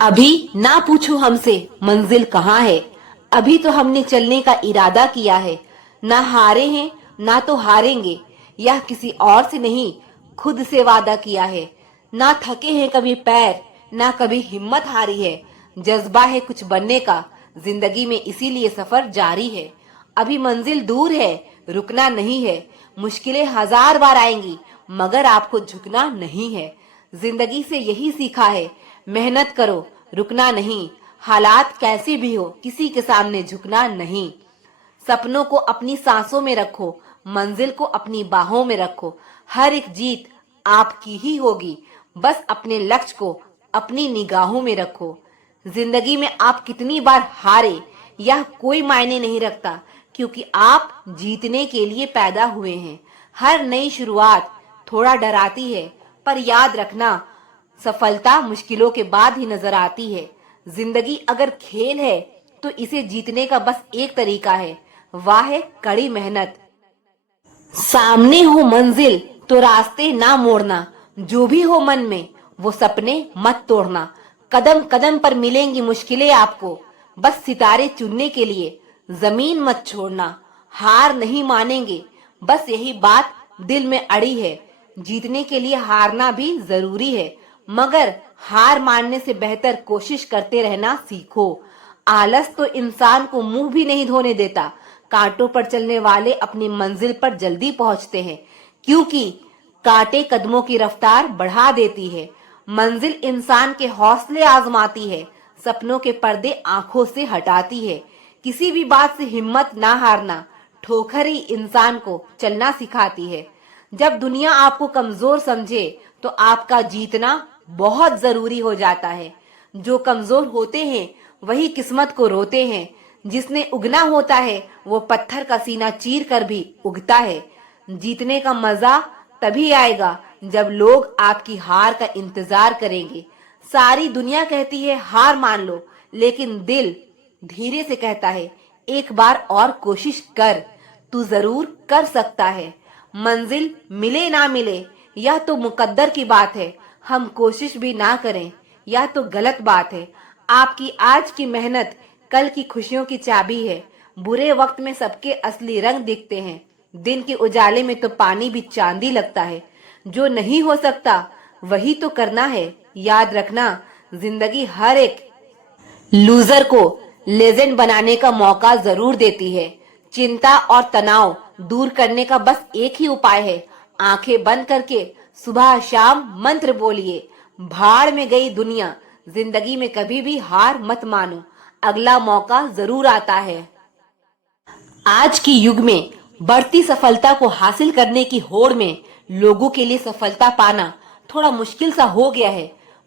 अभी ना पूछो हमसे मंजिल कहाँ है। अभी तो हमने चलने का इरादा किया है। ना हारे हैं ना तो हारेंगे। यह किसी और से नहीं, खुद से वादा किया है। ना थके हैं कभी पैर, ना कभी हिम्मत हारी है। जज्बा है कुछ बनने का, जिंदगी में इसीलिए सफर जारी है। अभी मंजिल दूर है, रुकना नहीं है। मुश्किलें हजार बार आएंगी, मगर आपको झुकना नहीं है। जिंदगी से यही सीखा है, मेहनत करो, रुकना नहीं। हालात कैसे भी हो, किसी के सामने झुकना नहीं। सपनों को अपनी सांसों में रखो, मंजिल को अपनी बाहों में रखो। हर एक जीत आपकी ही होगी, बस अपने लक्ष्य को अपनी निगाहों में रखो। जिंदगी में आप कितनी बार हारे, यह कोई मायने नहीं रखता, क्योंकि आप जीतने के लिए पैदा हुए हैं। हर नई शुरुआत थोड़ा डराती है, पर याद रखना, सफलता मुश्किलों के बाद ही नजर आती है। जिंदगी अगर खेल है, तो इसे जीतने का बस एक तरीका है, वह है कड़ी मेहनत। सामने हो मंजिल तो रास्ते ना मोड़ना, जो भी हो मन में वो सपने मत तोड़ना। कदम कदम पर मिलेंगी मुश्किलें आपको, बस सितारे चुनने के लिए जमीन मत छोड़ना। हार नहीं मानेंगे, बस यही बात दिल में अड़ी है। जीतने के लिए हारना भी जरूरी है, मगर हार मानने से बेहतर कोशिश करते रहना सीखो। आलस तो इंसान को मुंह भी नहीं धोने देता। कांटों पर चलने वाले अपनी मंजिल पर जल्दी पहुंचते हैं, क्योंकि कांटे कदमों की रफ्तार बढ़ा देती है। मंजिल इंसान के हौसले आजमाती है, सपनों के पर्दे आंखों से हटाती है। किसी भी बात से हिम्मत ना हारना, ठोकर ही इंसान को चलना सिखाती है। जब दुनिया आपको कमजोर समझे, तो आपका जीतना बहुत जरूरी हो जाता है। जो कमजोर होते हैं वही किस्मत को रोते हैं। जिसने उगना होता है वो पत्थर का सीना चीर कर भी उगता है। जीतने का मजा तभी आएगा जब लोग आपकी हार का इंतजार करेंगे। सारी दुनिया कहती है हार मान लो, लेकिन दिल धीरे से कहता है एक बार और कोशिश कर, तू जरूर कर सकता है। मंजिल मिले ना मिले, यह तो मुकद्दर की बात है। हम कोशिश भी ना करें, यह तो गलत बात है। आपकी आज की मेहनत कल की खुशियों की चाबी है। बुरे वक्त में सबके असली रंग दिखते हैं, दिन के उजाले में तो पानी भी चांदी लगता है। जो नहीं हो सकता वही तो करना है। याद रखना, जिंदगी हर एक लूजर को लेजेंड बनाने का मौका जरूर देती है। चिंता और तनाव दूर करने का बस एक ही उपाय है, आंखें बंद करके सुबह शाम मंत्र बोलिए। भाड़ में गई दुनिया, जिंदगी में कभी भी हार मत मानो, अगला मौका जरूर आता है। आज की युग में बढ़ती सफलता को हासिल करने की होड़ में लोगों के लिए सफलता पाना थोड़ा मुश्किल सा हो गया है।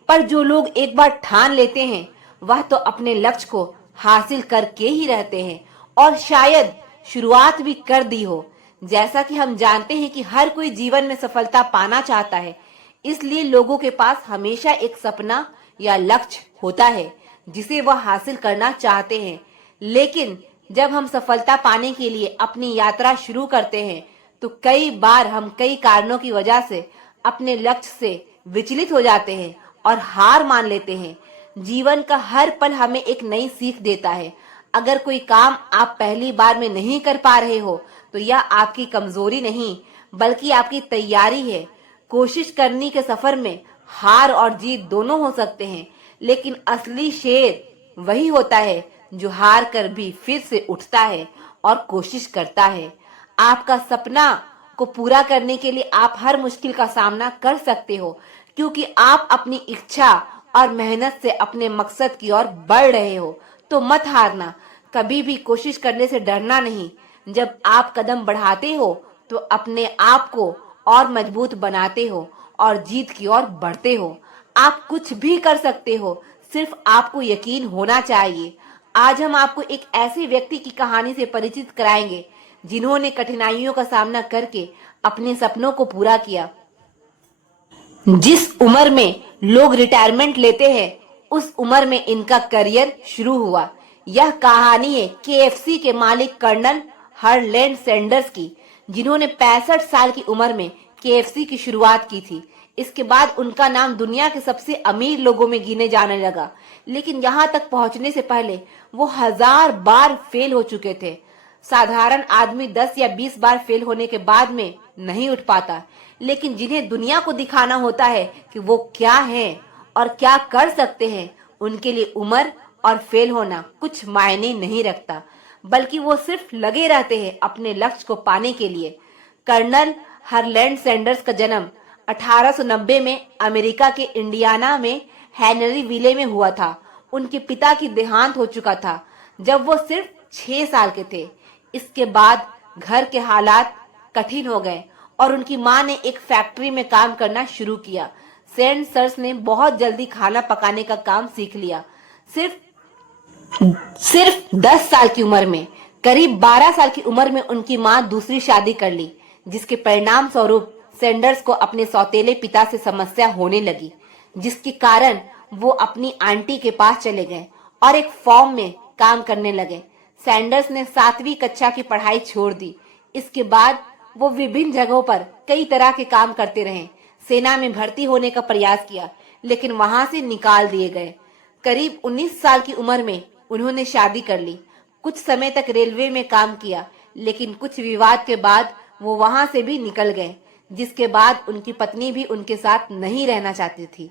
पर जो लोग एक बार ठान लेते हैं, वह तो अपने लक्ष्य को हासिल करके ही रहते हैं, और शायद शुरुआत भी कर दी हो। जैसा कि हम जानते हैं कि हर कोई जीवन में सफलता पाना चाहता है, इसलिए लोगों के पास हमेशा एक सपना या लक्ष्य होता है जिसे वह हासिल करना चाहते हैं। लेकिन जब हम सफलता पाने के लिए अपनी यात्रा शुरू करते हैं, तो कई बार हम कई कारणों की वजह से अपने लक्ष्य से विचलित हो जाते हैं और हार मान लेते हैं। जीवन का हर पल हमें एक नई सीख देता है। अगर कोई काम आप पहली बार में नहीं कर पा रहे हो, तो यह आपकी कमजोरी नहीं, बल्कि आपकी तैयारी है। कोशिश करने के सफर में हार और जीत दोनों हो सकते हैं, लेकिन असली शेर वही होता है जो हार कर भी फिर से उठता है और कोशिश करता है। आपका सपना को पूरा करने के लिए आप हर मुश्किल का सामना कर सकते हो, क्योंकि आप अपनी इच्छा और मेहनत से अपने मकसद की ओर बढ़ रहे हो। तो मत हारना, कभी भी कोशिश करने से डरना नहीं। जब आप कदम बढ़ाते हो, तो अपने आप को और मजबूत बनाते हो और जीत की ओर बढ़ते हो। आप कुछ भी कर सकते हो, सिर्फ आपको यकीन होना चाहिए। आज हम आपको एक ऐसे व्यक्ति की कहानी से परिचित कराएंगे, जिन्होंने कठिनाइयों का सामना करके अपने सपनों को पूरा किया। जिस उम्र में लोग रिटायरमेंट लेते हैं, उस उम्र में इनका करियर शुरू हुआ। यह कहानी है केएफसी के मालिक कर्नल हरलैंड सैंडर्स की, जिन्होंने 65 साल की उम्र में केएफसी की शुरुआत की थी। इसके बाद उनका नाम दुनिया के सबसे अमीर लोगों में गिने जाने लगा। लेकिन यहाँ तक पहुंचने से पहले वो 1000 बार फेल हो चुके थे। साधारण आदमी 10 या 20 बार फेल होने के बाद में नहीं उठ पाता, लेकिन जिन्हें दुनिया को दिखाना होता है कि वो क्या है और क्या कर सकते हैं, उनके लिए उम्र और फेल होना कुछ मायने नहीं रखता, बल्कि वो सिर्फ लगे रहते हैं अपने लक्ष्य को पाने के लिए। कर्नल हरलैंड सैंडर्स का जन्म 1890 में अमेरिका के इंडियाना में हेनरी विले में हुआ था। उनके पिता की देहांत हो चुका था जब वो सिर्फ 6 साल के थे। इसके बाद घर के हालात कठिन हो गए और उनकी मां ने एक फैक्ट्री में काम करना शुरू किया। सैंडर्स ने बहुत जल्दी खाना पकाने का काम सीख लिया। सिर्फ 10 साल की उम्र में, करीब 12 साल की उम्र में उनकी मां दूसरी शादी कर ली, जिसके परिणाम स्वरूप सैंडर्स को अपने सौतेले पिता से समस्या होने लगी, जिसके कारण वो अपनी आंटी के पास चले गए और एक फॉर्म में काम करने लगे। सैंडर्स ने 7वीं कक्षा की पढ़ाई छोड़ दी। इसके बाद वो विभिन्न जगहों पर कई तरह के काम करते रहे। सेना में भर्ती होने का प्रयास किया, लेकिन वहां से निकाल दिए गए। करीब 19 साल की उम्र में उन्होंने शादी कर ली। कुछ समय तक रेलवे में काम किया, लेकिन कुछ विवाद के बाद वो वहां से भी निकल गए, जिसके बाद उनकी पत्नी भी उनके साथ नहीं रहना चाहती थी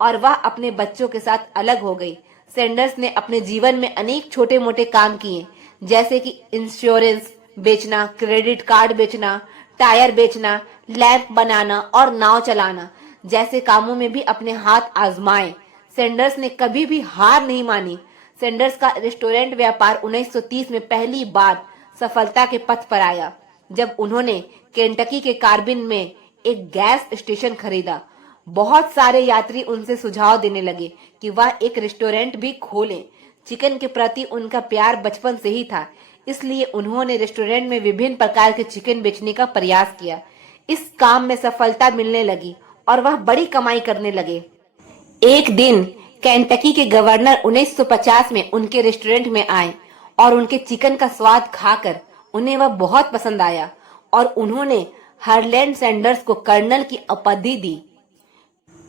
और वह अपने बच्चों के साथ अलग हो गई। सैंडर्स ने अपने जीवन में अनेक छोटे मोटे काम किए, जैसे कि इंश्योरेंस बेचना, क्रेडिट कार्ड बेचना, टायर बेचना, लैंप बनाना और नाव चलाना जैसे कामों में भी अपने हाथ आजमाए। सैंडर्स ने कभी भी हार नहीं मानी। सैंडर्स का रेस्टोरेंट व्यापार 1930 में पहली बार सफलता के पथ पर आया, जब उन्होंने केंटकी के कार्बिन में एक गैस स्टेशन खरीदा। बहुत सारे यात्री उनसे सुझाव देने लगे कि वह एक रेस्टोरेंट भी खोलें। चिकन के प्रति उनका प्यार बचपन से ही था, इसलिए उन्होंने रेस्टोरेंट में विभिन्न प्रकार के चिकन बेचने का प्रयास किया। इस काम में सफलता मिलने लगी और वह बड़ी कमाई करने लगे। एक दिन केंटकी के गवर्नर 1950 में उनके रेस्टोरेंट में आए और उनके चिकन का स्वाद खाकर उन्हें वह बहुत पसंद आया और उन्होंने हरलैंड सैंडर्स को कर्नल की उपाधि दी।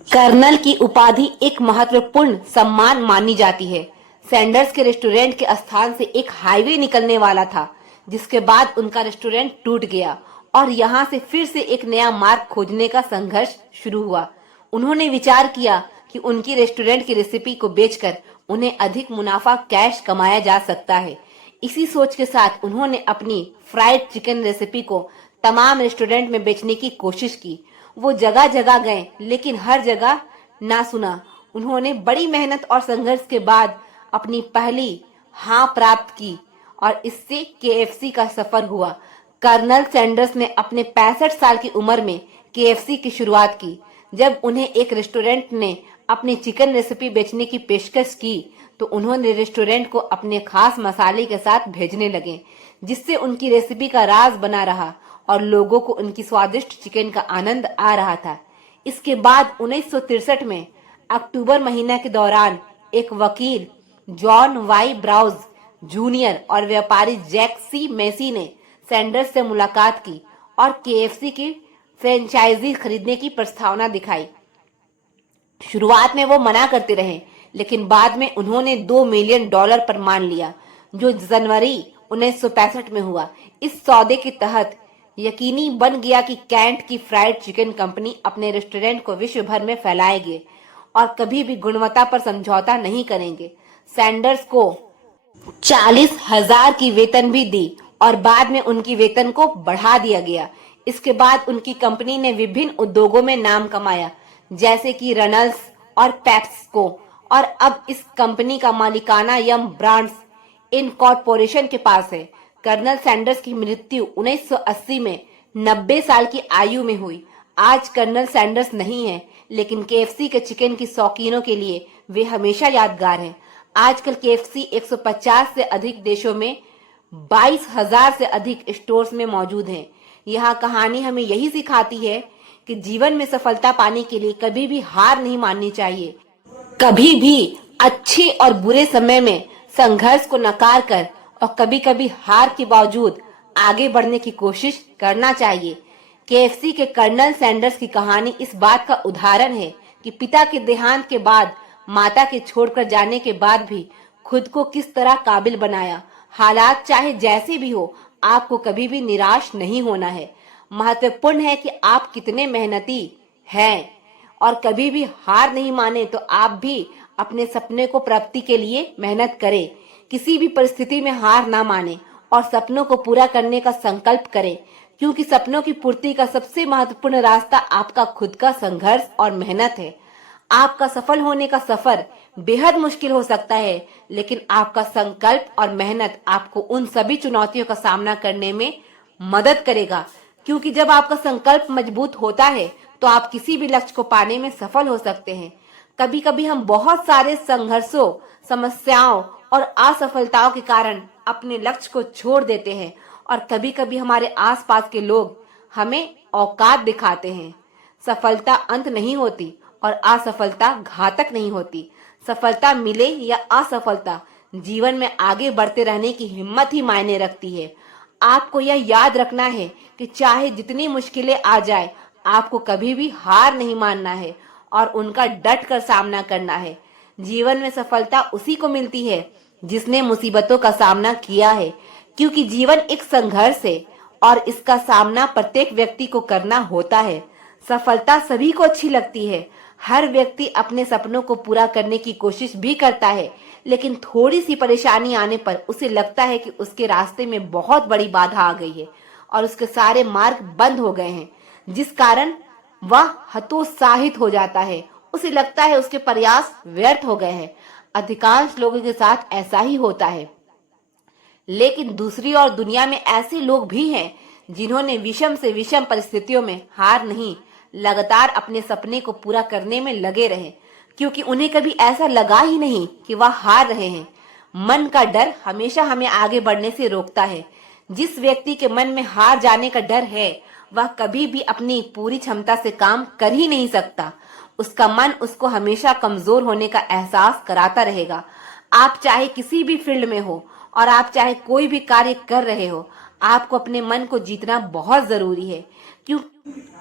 कर्नल की उपाधि एक महत्वपूर्ण सम्मान मानी जाती है। सैंडर्स के रेस्टोरेंट के स्थान से एक हाईवे निकलने वाला था, जिसके बाद उनका रेस्टोरेंट टूट गया और यहाँ से फिर से एक नया मार्ग खोजने का संघर्ष शुरू हुआ। उन्होंने विचार किया कि उनकी रेस्टोरेंट की रेसिपी को बेचकर उन्हें अधिक मुनाफा कैश कमाया जा सकता है। इसी सोच के साथ उन्होंने अपनी फ्राइड चिकन रेसिपी को तमाम रेस्टोरेंट में बेचने की कोशिश की। वो जगह जगह गए, लेकिन हर जगह ना सुना। उन्होंने बड़ी मेहनत और संघर्ष के बाद अपनी पहली हाँ प्राप्त की और इससे केएफसी का सफर हुआ। कर्नल सैंडर्स ने अपने 65 साल की उम्र में केएफसी की शुरुआत की। जब उन्हें एक रेस्टोरेंट ने अपनी चिकन रेसिपी बेचने की पेशकश की, तो उन्होंने रेस्टोरेंट को अपने खास मसाले के साथ भेजने लगे, जिससे उनकी रेसिपी का राज बना रहा और लोगों को उनकी स्वादिष्ट चिकन का आनंद आ रहा था। इसके बाद 1963 में अक्टूबर महीना के दौरान एक वकील जॉन वाई ब्राउज जूनियर और व्यापारी जैक सी मैसी ने सैंडर्स से मुलाकात की और केएफसी की फ्रेंचाइजी खरीदने की प्रस्तावना दिखाई। शुरुआत में वो मना करते रहे, लेकिन बाद में उन्होंने $2 मिलियन पर मान लिया, जो जनवरी 1965 में हुआ। इस सौदे के तहत यकीनी बन गया कि कैंट की फ्राइड चिकन कंपनी अपने रेस्टोरेंट को विश्व भर में फैलाएगी और कभी भी गुणवत्ता पर समझौता नहीं करेंगे। सैंडर्स को 40,000 की वेतन भी दी और बाद में उनकी वेतन को बढ़ा दिया गया। इसके बाद उनकी कंपनी ने विभिन्न उद्योगों में नाम कमाया, जैसे कि रेनॉल्ड्स और पेप्सिको, और अब इस कंपनी का मालिकाना यम ब्रांड्स इनकॉर्पोरेशन के पास है। कर्नल सैंडर्स की मृत्यु 1980 में 90 साल की आयु में हुई। आज कर्नल सैंडर्स नहीं है, लेकिन केएफसी के चिकन की शौकीनों के लिए वे हमेशा यादगार हैं। आजकल केएफसी 150 से अधिक देशों में 22,000 से अधिक स्टोर्स में मौजूद हैं। यह कहानी हमें यही सिखाती है कि जीवन में सफलता पाने के लिए कभी भी हार नहीं माननी चाहिए। कभी भी अच्छे और बुरे समय में संघर्ष को नकार कर और कभी कभी हार के बावजूद आगे बढ़ने की कोशिश करना चाहिए। केएफसी के कर्नल सैंडर्स की कहानी इस बात का उदाहरण है कि पिता के देहांत के बाद, माता के छोड़कर जाने के बाद भी खुद को किस तरह काबिल बनाया। हालात चाहे जैसे भी हो, आपको कभी भी निराश नहीं होना है। महत्वपूर्ण है कि आप कितने मेहनती हैं और कभी भी हार नहीं माने। तो आप भी अपने सपने को प्राप्ति के लिए मेहनत करें। किसी भी परिस्थिति में हार ना माने और सपनों को पूरा करने का संकल्प करें, क्योंकि सपनों की पूर्ति का सबसे महत्वपूर्ण रास्ता आपका खुद का संघर्ष और मेहनत है। आपका सफल होने का सफर बेहद मुश्किल हो सकता है, लेकिन आपका संकल्प और मेहनत आपको उन सभी चुनौतियों का सामना करने में मदद करेगा। क्योंकि जब आपका संकल्प मजबूत होता है तो आप किसी भी लक्ष्य को पाने में सफल हो सकते हैं। कभी कभी हम बहुत सारे संघर्षों, समस्याओं और असफलताओं के कारण अपने लक्ष्य को छोड़ देते हैं, और कभी कभी हमारे आसपास के लोग हमें औकात दिखाते हैं। सफलता अंत नहीं होती और असफलता घातक नहीं होती। सफलता मिले या असफलता, जीवन में आगे बढ़ते रहने की हिम्मत ही मायने रखती है। आपको यह याद रखना है कि चाहे जितनी मुश्किलें आ जाए, आपको कभी भी हार नहीं मानना है और उनका डट कर सामना करना है। जीवन में सफलता उसी को मिलती है जिसने मुसीबतों का सामना किया है, क्योंकि जीवन एक संघर्ष है और इसका सामना प्रत्येक व्यक्ति को करना होता है। सफलता सभी को अच्छी लगती है। हर व्यक्ति अपने सपनों को पूरा करने की कोशिश भी करता है, लेकिन थोड़ी सी परेशानी आने पर उसे लगता है कि उसके रास्ते में बहुत बड़ी बाधा आ गई है और उसके सारे मार्ग बंद हो गए हैं, जिस कारण वह हतोत्साहित हो जाता है। उसे लगता है उसके प्रयास व्यर्थ हो गए हैं। अधिकांश लोगों के साथ ऐसा ही होता है, लेकिन दूसरी ओर दुनिया में ऐसे लोग भी हैं जिन्होंने विषम से विषम परिस्थितियों में हार नहीं, लगातार अपने सपने को पूरा करने में लगे रहे, क्योंकि उन्हें कभी ऐसा लगा ही नहीं कि वह हार रहे हैं। मन का डर हमेशा हमें आगे बढ़ने से रोकता है। जिस व्यक्ति के मन में हार जाने का डर है, वह कभी भी अपनी पूरी क्षमता से काम कर ही नहीं सकता। उसका मन उसको हमेशा कमजोर होने का एहसास कराता रहेगा। आप चाहे किसी भी फील्ड में हो और आप चाहे कोई भी कार्य कर रहे हो, आपको अपने मन को जीतना बहुत जरूरी है। क्यों?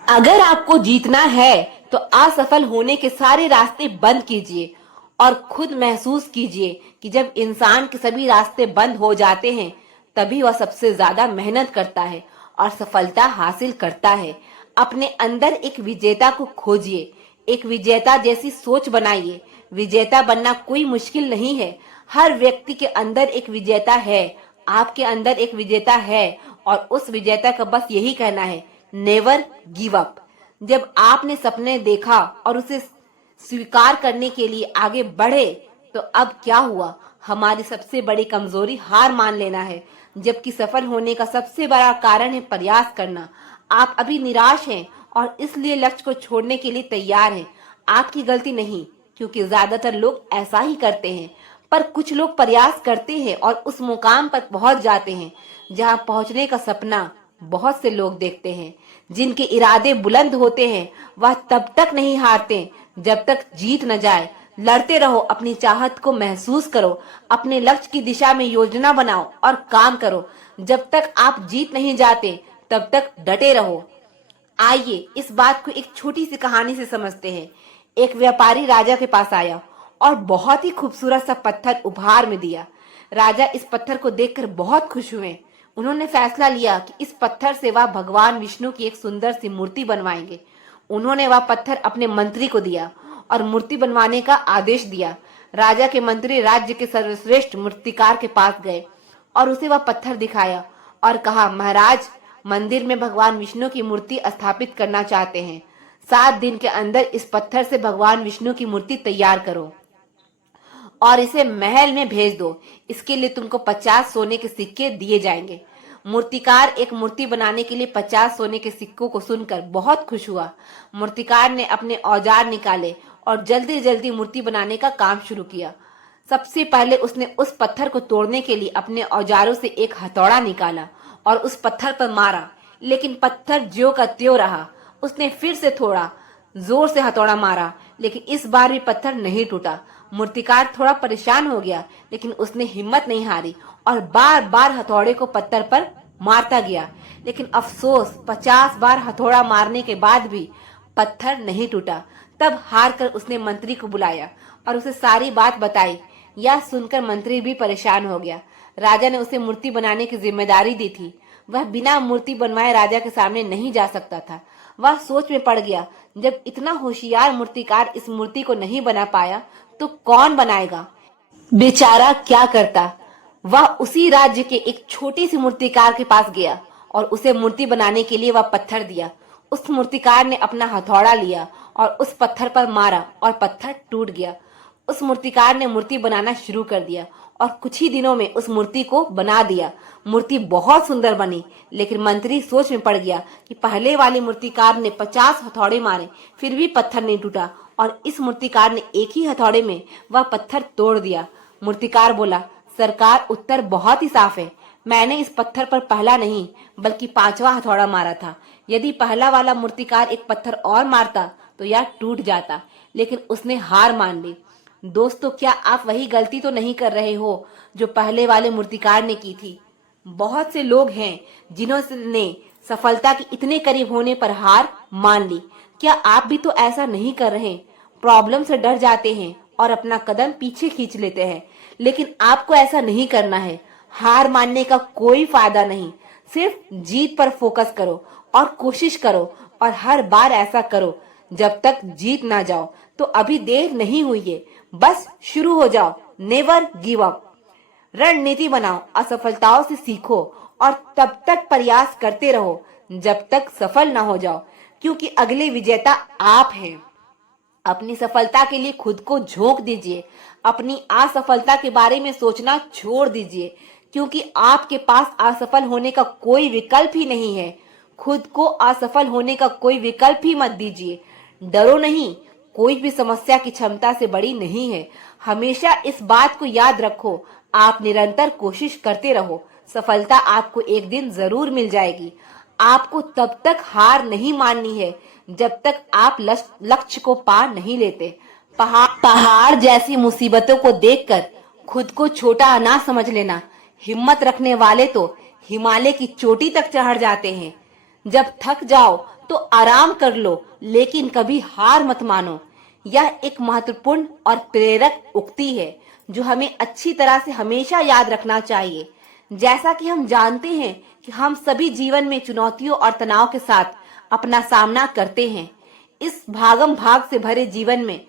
अगर आपको जीतना है तो असफल होने के सारे रास्ते बंद कीजिए और खुद महसूस कीजिए कि जब इंसान के सभी रास्ते बंद हो जाते हैं, तभी वह सबसे ज्यादा मेहनत करता है और सफलता हासिल करता है। अपने अंदर एक विजेता को खोजिए, एक विजेता जैसी सोच बनाइए। विजेता बनना कोई मुश्किल नहीं है। हर व्यक्ति के अंदर एक विजेता है। आपके अंदर एक विजेता है और उस विजेता का बस यही कहना है, नेवर गिव अप। जब आपने सपने देखा और उसे स्वीकार करने के लिए आगे बढ़े, तो अब क्या हुआ? हमारी सबसे बड़ी कमजोरी हार मान लेना है, जबकि सफल होने का सबसे बड़ा कारण है प्रयास करना। आप अभी निराश हैं और इसलिए लक्ष्य को छोड़ने के लिए तैयार हैं। आपकी गलती नहीं, क्योंकि ज्यादातर लोग ऐसा ही करते हैं। पर कुछ लोग प्रयास करते हैं और उस मुकाम पर पहुंच जाते हैं जहां पहुंचने का सपना बहुत से लोग देखते हैं। जिनके इरादे बुलंद होते हैं, वह तब तक नहीं हारते जब तक जीत न जाए। लड़ते रहो, अपनी चाहत को महसूस करो, अपने लक्ष्य की दिशा में योजना बनाओ और काम करो। जब तक आप जीत नहीं जाते, तब तक डटे रहो। आइए इस बात को एक छोटी सी कहानी से समझते हैं। एक व्यापारी राजा के पास आया और बहुत ही खूबसूरत सा पत्थर उपहार में दिया। राजा इस पत्थर को देखकर बहुत खुश हुए। उन्होंने फैसला लिया कि इस पत्थर से वह भगवान विष्णु की एक सुंदर सी मूर्ति बनवाएंगे। उन्होंने वह पत्थर अपने मंत्री को दिया और मूर्ति बनवाने का आदेश दिया। राजा के मंत्री राज्य के सर्वश्रेष्ठ मूर्तिकार के पास गए और उसे वह पत्थर दिखाया और कहा, महाराज, मंदिर में भगवान विष्णु की मूर्ति स्थापित करना चाहते हैं। 7 दिन के अंदर इस पत्थर से भगवान विष्णु की मूर्ति तैयार करो और इसे महल में भेज दो। इसके लिए तुमको 50 सोने के सिक्के दिए जाएंगे। मूर्तिकार एक मूर्ति बनाने के लिए 50 सोने के सिक्कों को सुनकर बहुत खुश हुआ। मूर्तिकार ने अपने औजार निकाले और जल्दी जल्दी मूर्ति बनाने का काम शुरू किया। सबसे पहले उसने उस पत्थर को तोड़ने के लिए अपने औजारों से एक हथौड़ा निकाला और उस पत्थर पर मारा, लेकिन पत्थर ज्यों का त्यों रहा। उसने फिर से थोड़ा जोर से हथौड़ा मारा, लेकिन इस बार भी पत्थर नहीं टूटा। मूर्तिकार थोड़ा परेशान हो गया, लेकिन उसने हिम्मत नहीं हारी और बार बार हथौड़े को पत्थर पर मारता गया, लेकिन अफसोस 50 बार हथौड़ा मारने के बाद भी पत्थर नहीं टूटा। तब हार कर उसने मंत्री को बुलाया और उसे सारी बात बताई। यह सुनकर मंत्री भी परेशान हो गया। राजा ने उसे मूर्ति बनाने की जिम्मेदारी दी थी। वह बिना मूर्ति बनवाए राजा के सामने नहीं जा सकता था। वह सोच में पड़ गया, जब इतना होशियार मूर्तिकार इस मूर्ति को नहीं बना पाया तो कौन बनाएगा। बेचारा क्या करता। वह उसी राज्य के एक छोटी सी मूर्तिकार के पास गया और उसे मूर्ति बनाने के लिए वह पत्थर दिया। उस मूर्तिकार ने अपना हथौड़ा लिया और उस पत्थर पर मारा और पत्थर टूट गया। उस मूर्तिकार ने मूर्ति बनाना शुरू कर दिया और कुछ ही दिनों में उस मूर्ति को बना दिया। मूर्ति बहुत सुंदर बनी, लेकिन मंत्री सोच में पड़ गया कि पहले वाले मूर्तिकार ने 50 हथौड़े मारे, फिर भी पत्थर नहीं टूटा, और इस मूर्तिकार ने एक ही हथौड़े में वह पत्थर तोड़ दिया। मूर्तिकार बोला, सरकार, उत्तर बहुत ही साफ है। मैंने इस पत्थर पर पहला नहीं बल्कि 5वां हथौड़ा मारा था। यदि पहला वाला मूर्तिकार एक पत्थर और मारता तो यह टूट जाता, लेकिन उसने हार मान ली। दोस्तों, क्या आप वही गलती तो नहीं कर रहे हो जो पहले वाले मूर्तिकार ने की थी? बहुत से लोग हैं जिन्होंने सफलता के इतने करीब होने पर हार मान ली। क्या आप भी तो ऐसा नहीं कर रहे? प्रॉब्लम से डर जाते हैं और अपना कदम पीछे खींच लेते हैं, लेकिन आपको ऐसा नहीं करना है। हार मानने का कोई फायदा नहीं। सिर्फ जीत पर फोकस करो और कोशिश करो, और हर बार ऐसा करो जब तक जीत ना जाओ। तो अभी देर नहीं हुई है, बस शुरू हो जाओ। Never give up. रणनीति बनाओ, असफलताओं से सीखो और तब तक प्रयास करते रहो जब तक सफल ना हो जाओ, क्योंकि अगले विजेता आप हैं। अपनी सफलता के लिए खुद को झोंक दीजिए। अपनी असफलता के बारे में सोचना छोड़ दीजिए, क्योंकि आपके पास असफल होने का कोई विकल्प ही नहीं है। खुद को असफल होने का कोई विकल्प ही मत दीजिए। डरो नहीं, कोई भी समस्या की क्षमता से बड़ी नहीं है। हमेशा इस बात को याद रखो। आप निरंतर कोशिश करते रहो, सफलता आपको एक दिन जरूर मिल जाएगी। आपको तब तक हार नहीं माननी है जब तक आप लक्ष्य को पा नहीं लेते। पहाड़ जैसी मुसीबतों को देखकर खुद को छोटा ना समझ लेना। हिम्मत रखने वाले तो हिमालय की चोटी तक चढ़ जाते हैं। जब थक जाओ तो आराम कर लो, लेकिन कभी हार मत मानो। यह एक महत्वपूर्ण और प्रेरक उक्ति है जो हमें अच्छी तरह से हमेशा याद रखना चाहिए। जैसा कि हम जानते हैं कि हम सभी जीवन में चुनौतियों और तनाव के साथ अपना सामना करते हैं। इस भागम भाग से भरे जीवन में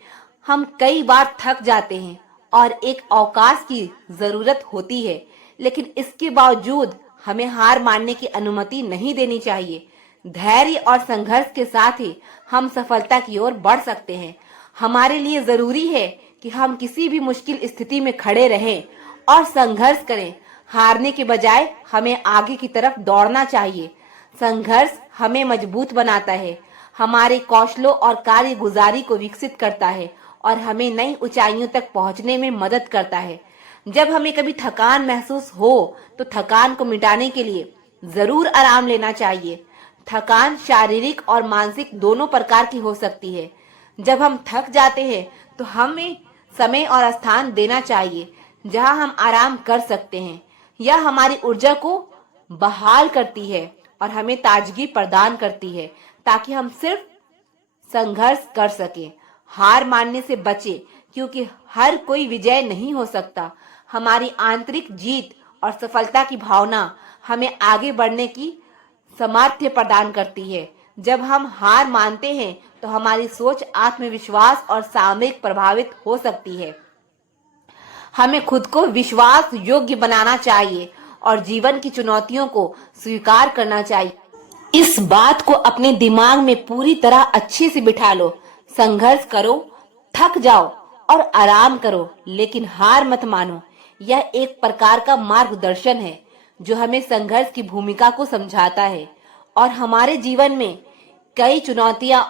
हम कई बार थक जाते हैं और एक अवकाश की जरूरत होती है, लेकिन इसके बावजूद हमें हार मानने की अनुमति नहीं देनी चाहिए। धैर्य और संघर्ष के साथ ही हम सफलता की ओर बढ़ सकते हैं। हमारे लिए जरूरी है कि हम किसी भी मुश्किल स्थिति में खड़े रहें और संघर्ष करें। हारने के बजाय हमें आगे की तरफ दौड़ना चाहिए। संघर्ष हमें मजबूत बनाता है, हमारे कौशलों और कार्यगुजारी को विकसित करता है और हमें नई ऊंचाइयों तक पहुंचने में मदद करता है। जब हमें कभी थकान महसूस हो तो थकान को मिटाने के लिए जरूर आराम लेना चाहिए। थकान शारीरिक और मानसिक दोनों प्रकार की हो सकती है। जब हम थक जाते हैं तो हमें समय और स्थान देना चाहिए जहां हम आराम कर सकते हैं। यह हमारी ऊर्जा को बहाल करती है और हमें ताजगी प्रदान करती है, ताकि हम सिर्फ संघर्ष कर सकें। हार मानने से बचें, क्योंकि हर कोई विजय नहीं हो सकता। हमारी आंतरिक जीत और सफलता की भावना हमें आगे बढ़ने की सामर्थ्य प्रदान करती है। जब हम हार मानते हैं तो हमारी सोच, आत्मविश्वास और सामयिक प्रभावित हो सकती है। हमें खुद को विश्वास योग्य बनाना चाहिए और जीवन की चुनौतियों को स्वीकार करना चाहिए। इस बात को अपने दिमाग में पूरी तरह अच्छे से बिठा लो। संघर्ष करो, थक जाओ और आराम करो, लेकिन हार मत मानो। यह एक प्रकार का मार्गदर्शन है जो हमें संघर्ष की भूमिका को समझाता है। और हमारे जीवन में कई चुनौतियां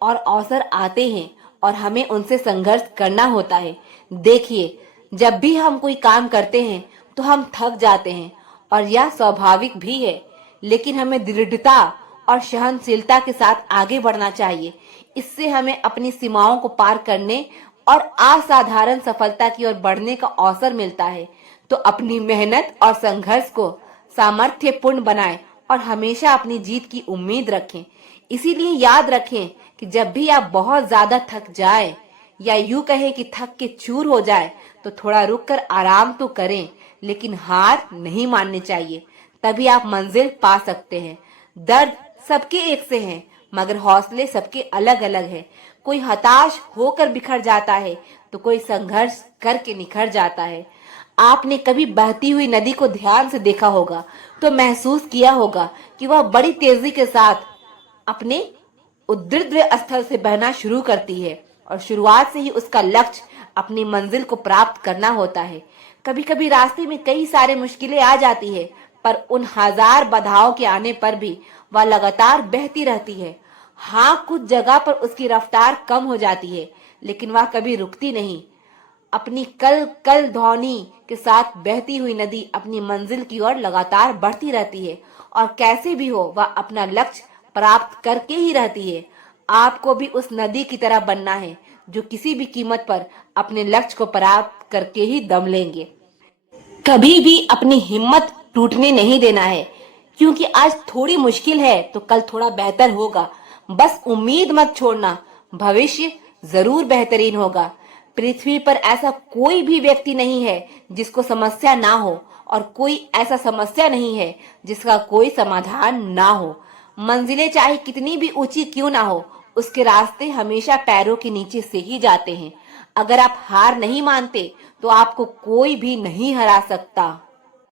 और अवसर आते हैं और हमें उनसे संघर्ष करना होता है। देखिए, जब भी हम कोई काम करते हैं तो हम थक जाते हैं और यह स्वाभाविक भी है, लेकिन हमें दृढ़ता और सहनशीलता के साथ आगे बढ़ना चाहिए। इससे हमें अपनी सीमाओं को पार करने और असाधारण सफलता की ओर बढ़ने का अवसर मिलता है। तो अपनी मेहनत और संघर्ष को सामर्थ्यपूर्ण बनाएं और हमेशा अपनी जीत की उम्मीद रखें। इसीलिए याद रखें कि जब भी आप बहुत ज्यादा थक जाएं या यूं कहें कि थक के चूर हो जाए तो थोड़ा रुककर आराम तो करें, लेकिन हार नहीं माननी चाहिए। तभी आप मंजिल पा सकते हैं। दर्द सबके एक से है, मगर हौसले सबके अलग अलग है। कोई हताश होकर बिखर जाता है तो कोई संघर्ष करके निखर जाता है। आपने कभी बहती हुई नदी को ध्यान से देखा होगा तो महसूस किया होगा कि वह बड़ी तेजी के साथ अपने उद्दृढ़ स्थल से बहना शुरू करती है और शुरुआत से ही उसका लक्ष्य अपनी मंजिल को प्राप्त करना होता है। कभी कभी रास्ते में कई सारे मुश्किलें आ जाती है, पर उन हजार बाधाओं के आने पर भी वह लगातार बहती रहती है। हाँ, कुछ जगह पर उसकी रफ्तार कम हो जाती है, लेकिन वह कभी रुकती नहीं। अपनी कल कल ध्वनि के साथ बहती हुई नदी अपनी मंजिल की ओर लगातार बढ़ती रहती है और कैसे भी हो वह अपना लक्ष्य प्राप्त करके ही रहती है। आपको भी उस नदी की तरह बनना है जो किसी भी कीमत पर अपने लक्ष्य को प्राप्त करके ही दम लेंगे। कभी भी अपनी हिम्मत टूटने नहीं देना है, क्योंकि आज थोड़ी मुश्किल है तो कल थोड़ा बेहतर होगा। बस उम्मीद मत छोड़ना, भविष्य जरूर बेहतरीन होगा। पृथ्वी पर ऐसा कोई भी व्यक्ति नहीं है जिसको समस्या ना हो, और कोई ऐसा समस्या नहीं है जिसका कोई समाधान ना हो। मंजिलें चाहे कितनी भी ऊंची क्यों ना हो, उसके रास्ते हमेशा पैरों के नीचे से ही जाते हैं। अगर आप हार नहीं मानते तो आपको कोई भी नहीं हरा सकता।